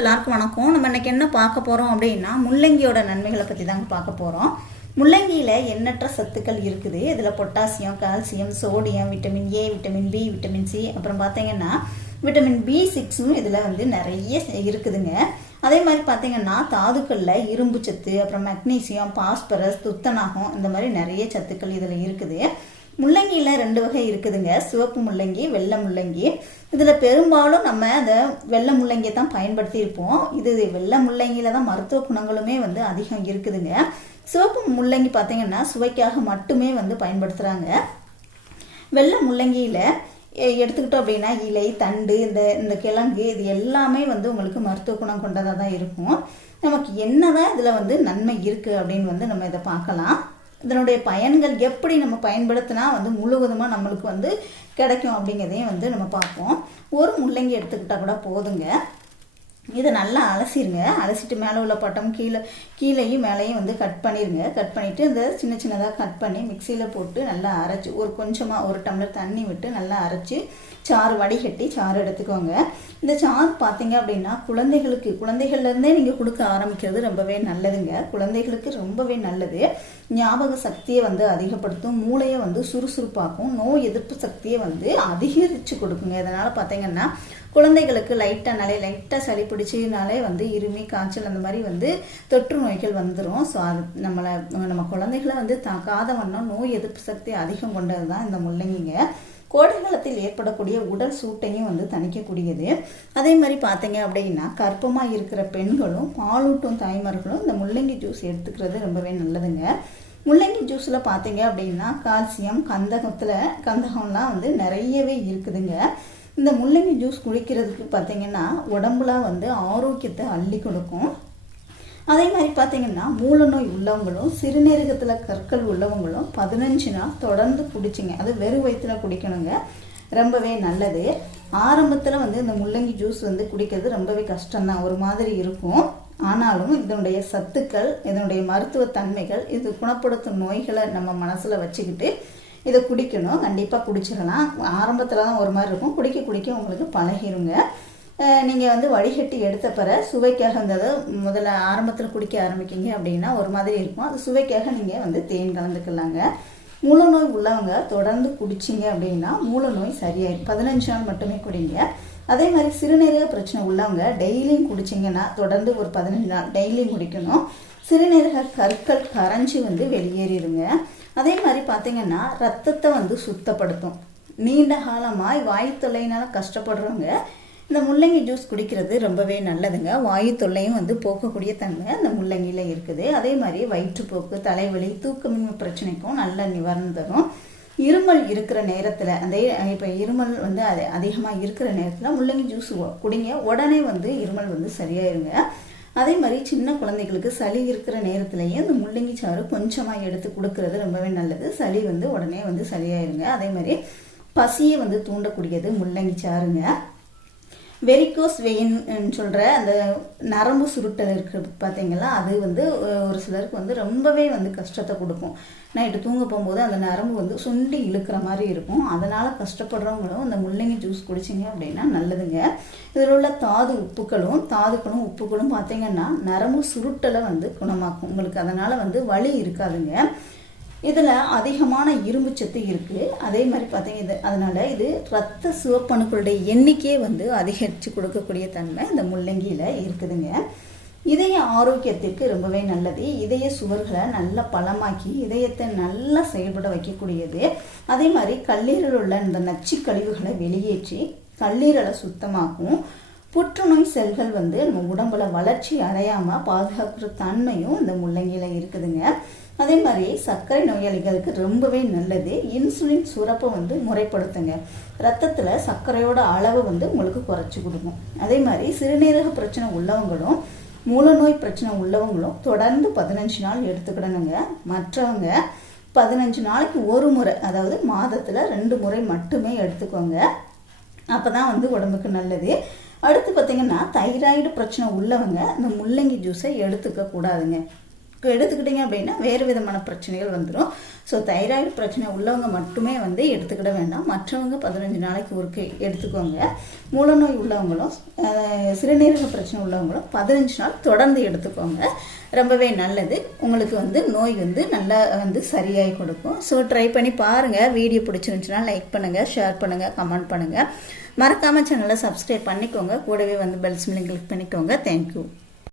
எல்லாருக்கும் வணக்கம். நம்ம இன்னைக்கு என்ன பார்க்க போகிறோம் அப்படின்னா முள்ளங்கியோட நன்மைகளை பற்றி தாங்க பார்க்க போகிறோம் முள்ளங்கியில் எண்ணற்ற சத்துக்கள் இருக்குது. இதில் potassium calcium sodium vitamin A vitamin B vitamin C அப்புறம் பார்த்தீங்கன்னா விட்டமின் பி சிக்ஸும் இதில் வந்து நிறைய இருக்குதுங்க. அதே மாதிரி பார்த்தீங்கன்னா தாதுக்களில் இரும்பு சத்து அப்புறம் மெக்னீசியம் பாஸ்பரஸ் துத்தநாகம் இந்த மாதிரி நிறைய சத்துக்கள் இதில் இருக்குது. முள்ளங்கியில் ரெண்டு வகை இருக்குதுங்க. சிவப்பு முள்ளங்கி வெள்ளை முள்ளங்கி. இதில் பெரும்பாலும் நம்ம அந்த வெள்ளை முள்ளங்கியை தான் பயன்படுத்தியிருப்போம். இது வெள்ளை முள்ளங்கியில் தான் மருத்துவ குணங்களுமே வந்து அதிகம் இருக்குதுங்க. சிவப்பு முள்ளங்கி பார்த்தீங்கன்னா சுவைக்காக மட்டுமே வந்து பயன்படுத்துகிறாங்க வெள்ளை முள்ளங்கியில் எடுத்துக்கிட்டோம் அப்படின்னா இலை தண்டு இந்த இந்த கிழங்கு இது எல்லாமே வந்து உங்களுக்கு மருத்துவ குணம் கொண்டதாக தான் இருக்கும். நமக்கு என்னதான் இதில் வந்து நன்மை இருக்குது அப்படின்னு வந்து நம்ம இதை பார்க்கலாம். இதனுடைய பயன்கள் எப்படி நம்ம பயன்படுத்தினா வந்து முழுவதுமாக நம்மளுக்கு வந்து கிடைக்கும் அப்படிங்கிறதையும் வந்து நம்ம பார்ப்போம். ஒரு முள்ளங்கி எடுத்துக்கிட்டால் கூட போதுங்க. இதை நல்லா அலசிடுங்க அலசிட்டு மேலே உள்ள பட்டம் கீழே கீழேயும் மேலேயும் வந்து கட் பண்ணிடுங்க கட் பண்ணிவிட்டு இந்த சின்ன சின்னதாக கட் பண்ணி மிக்சியில் போட்டு நல்லா அரைச்சி ஒரு கொஞ்சமாக ஒரு டம்ளர் தண்ணி விட்டு நல்லா அரைச்சி சாறு வடிகட்டி சாறு எடுத்துக்கோங்க. இந்த சாறு பார்த்தீங்க அப்படின்னா குழந்தைகளுக்கு குழந்தைகள்லேருந்தே நீங்கள் கொடுக்க ஆரம்பிக்கிறது ரொம்பவே நல்லதுங்க. குழந்தைகளுக்கு ரொம்பவே நல்லது. ஞாபக சக்தியை வந்து அதிகப்படுத்தும் மூளையை வந்து சுறுசுறுப்பாக்கும் நோய் எதிர்ப்பு சக்தியை வந்து அதிகரித்து கொடுக்குங்க. இதனால் பார்த்தீங்கன்னா குழந்தைகளுக்கு லைட்டானாலே லைட்டாக சளி பிடிச்சினாலே வந்து இருமி காய்ச்சல் அந்த மாதிரி வந்து தொற்று நோய்கள் வந்துடும் ஸோ அது நம்மளை நம்ம குழந்தைகளை வந்து தாக்காத வண்ணம் நோய் எதிர்ப்பு சக்தி அதிகம் கொண்டது தான் இந்த முள்ளங்கிங்க. கோடை காலத்தில் ஏற்படக்கூடிய உடல் சூட்டையும் வந்து தணிக்கக்கூடியது. அதே மாதிரி பார்த்தீங்க அப்படின்னா கர்ப்பமாக இருக்கிற பெண்களும் பாலூட்டும் தாய்மார்களும் இந்த முள்ளங்கி ஜூஸ் எடுத்துக்கிறது ரொம்பவே நல்லதுங்க. முள்ளங்கி ஜூஸில் பார்த்தீங்க அப்படின்னா கால்சியம் கந்தகத்தில் கந்தகம்லாம் வந்து நிறையவே இருக்குதுங்க. இந்த முள்ளங்கி ஜூஸ் குடிக்கிறதுக்கு பார்த்தீங்கன்னா உடம்புல வந்து ஆரோக்கியத்தை அள்ளி கொடுக்கும். அதே மாதிரி பார்த்தீங்கன்னா மூலநோய் உள்ளவங்களும் சிறுநீரகத்தில் கற்கள் உள்ளவங்களும் பதினஞ்சு நாள் தொடர்ந்து குடிச்சிங்க. அது வெறும் வயிற்றுல குடிக்கணுங்க. ரொம்பவே நல்லது. ஆரம்பத்தில் வந்து இந்த முள்ளங்கி ஜூஸ் வந்து குடிக்கிறது ரொம்பவே கஷ்டம்தான். ஒரு மாதிரி இருக்கும். ஆனாலும் இதனுடைய சத்துக்கள் இதனுடைய மருத்துவ தன்மைகள் இது குணப்படுத்தும் நோய்களை நம்ம மனசில் வச்சுக்கிட்டு இதை குடிக்கணும். கண்டிப்பாக குடிச்சிடலாம். ஆரம்பத்தில் தான் ஒரு மாதிரி இருக்கும். குடிக்க குடிக்க உங்களுக்கு பழகிருங்க. நீங்கள் வந்து வடிகட்டி எடுத்த பிற சுவைக்காக இருந்தது முதல்ல ஆரம்பத்தில் குடிக்க ஆரம்பிக்கிங்க அப்படின்னா ஒரு மாதிரி இருக்கும். அது சுவைக்காக நீங்கள் வந்து தேன் கலந்துக்கலாங்க. மூலநோய் உள்ளவங்க தொடர்ந்து குடிச்சிங்க அப்படின்னா மூலநோய் சரியாயிடும் பதினஞ்சு நாள் மட்டுமே குடிங்க. அதே மாதிரி சிறுநீரக பிரச்சனை உள்ளவங்க டெய்லியும் குடிச்சிங்கன்னா தொடர்ந்து ஒரு பதினஞ்சு நாள் டெய்லியும் குடிக்கணும். சிறுநீரக கற்கள் கரைஞ்சி வந்து வெளியேறிடுங்க. அதே மாதிரி பார்த்தீங்கன்னா ரத்தத்தை வந்து சுத்தப்படுத்தும். நீண்ட காலமாய் வாயு தொல்லையினால கஷ்டப்படுறவங்க இந்த முள்ளங்கி ஜூஸ் குடிக்கிறது ரொம்பவே நல்லதுங்க. வாயு தொல்லையும் வந்து போக்கக்கூடிய தன்மை அந்த முள்ளங்கியில் இருக்குது. அதே மாதிரி வயிற்றுப்போக்கு தலைவலி தூக்கமின்மை பிரச்சனைக்கும் நல்ல நிவாரணம் தரும். இருமல் இருக்கிற நேரத்தில் அந்த இப்போ இருமல் வந்து அது அதிகமாக இருக்கிற நேரத்தில் முள்ளங்கி ஜூஸ் குடிங்க. உடனே வந்து இருமல் வந்து சரியாயிருங்க. அதே மாதிரி சின்ன குழந்தைகளுக்கு சளி இருக்கிற நேரத்துலையும் இந்த முள்ளங்கி சாறு கொஞ்சமாக எடுத்து கொடுக்கறது ரொம்பவே நல்லது. சளி வந்து உடனே வந்து சரியாயிருங்க அதே மாதிரி பசியை வந்து தூண்டக்கூடியது முள்ளங்கி சாறுங்க. வெரிகோஸ் வெயின் சொல்கிற அந்த நரம்பு சுருட்டல் இருக்குது பார்த்தீங்களா அது வந்து ஒரு சிலருக்கு வந்து ரொம்பவே வந்து கஷ்டத்தை கொடுக்கும். நைட்டு தூங்க போகும்போது அந்த நரம்பு வந்து சுண்டி இழுக்கிற மாதிரி இருக்கும். அதனால் கஷ்டப்படுறவங்களும் இந்த முள்ளங்கி ஜூஸ் குடிச்சிங்க அப்படின்னா நல்லதுங்க. இதில் உள்ள தாது உப்புக்களும் தாதுக்களும் உப்புகளும் பார்த்தீங்கன்னா நரம்பு சுருட்டலை வந்து குணமாக்கும். உங்களுக்கு அதனால் வந்து வலி இருக்காதுங்க. இதில் அதிகமான இரும்பு சத்து இருக்குது அதே மாதிரி பார்த்தீங்க இது அதனால் இது ரத்த சிவப்பணுக்களுடைய எண்ணிக்கையே வந்து அதிகரித்து கொடுக்கக்கூடிய தன்மை இந்த முள்ளங்கியில் இருக்குதுங்க. இதய ஆரோக்கியத்திற்கு ரொம்பவே நல்லது. இதய சுவர்களை நல்லா பலமாக்கி இதயத்தை நல்லா செயல்பட வைக்கக்கூடியது. அதே மாதிரி கல்லீரல் உள்ள இந்த நச்சு கழிவுகளை வெளியேற்றி கல்லீரலை சுத்தமாக்கும். புற்றுநோய் செல்கள் வந்து நம்ம உடம்புல வளர்ச்சி அடையாமல் பாதுகாக்கிற தன்மையும் இந்த முள்ளங்கியில் இருக்குதுங்க. அதே மாதிரி சர்க்கரை நோயாளிகளுக்கு ரொம்பவே நல்லது. இன்சுலின் சுரப்பை வந்து முறைப்படுத்துங்க. ரத்தத்தில் சர்க்கரையோட அளவு வந்து உங்களுக்கு குறைச்சி கொடுக்கும். அதே மாதிரி சிறுநீரக பிரச்சனை உள்ளவங்களும் மூலநோய் பிரச்சனை உள்ளவங்களும் தொடர்ந்து பதினஞ்சு நாள் எடுத்துக்கிடணுங்க. மற்றவங்க பதினஞ்சு நாளைக்கு ஒரு முறை அதாவது மாதத்தில் ரெண்டு முறை மட்டுமே எடுத்துக்கோங்க. அப்போ தான் வந்து உடம்புக்கு நல்லது. அடுத்து பார்த்தீங்கன்னா தைராய்டு பிரச்சனை உள்ளவங்க இந்த முள்ளங்கி ஜூஸை எடுத்துக்க கூடாதுங்க. எடுத்துக்கிட்டிங்க அப்படின்னா வேறு விதமான பிரச்சனைகள் வந்துடும் ஸோ தைராய்டு பிரச்சனை உள்ளவங்க மட்டுமே வந்து எடுத்துக்கிட வேண்டாம். மற்றவங்க பதினஞ்சு நாளைக்கு ஒருக்கு எடுத்துக்கோங்க. மூலநோய் உள்ளவங்களும் சிறுநீரக பிரச்சனை உள்ளவங்களும் பதினஞ்சு நாள் தொடர்ந்து எடுத்துக்கோங்க. ரொம்பவே நல்லது. உங்களுக்கு வந்து நோய் வந்து நல்லா வந்து சரியாகி கொடுக்கும். ஸோ ட்ரை பண்ணி பாருங்கள் வீடியோ பிடிச்சிருந்துச்சுன்னா லைக் பண்ணுங்கள் ஷேர் பண்ணுங்கள் கமெண்ட் பண்ணுங்கள் மறக்காமல் சேனலை சப்ஸ்கிரைப் பண்ணிக்கோங்க. கூடவே வந்து பெல்ஸ் மில்லிங் கிளிக் பண்ணிக்கோங்க. Thank you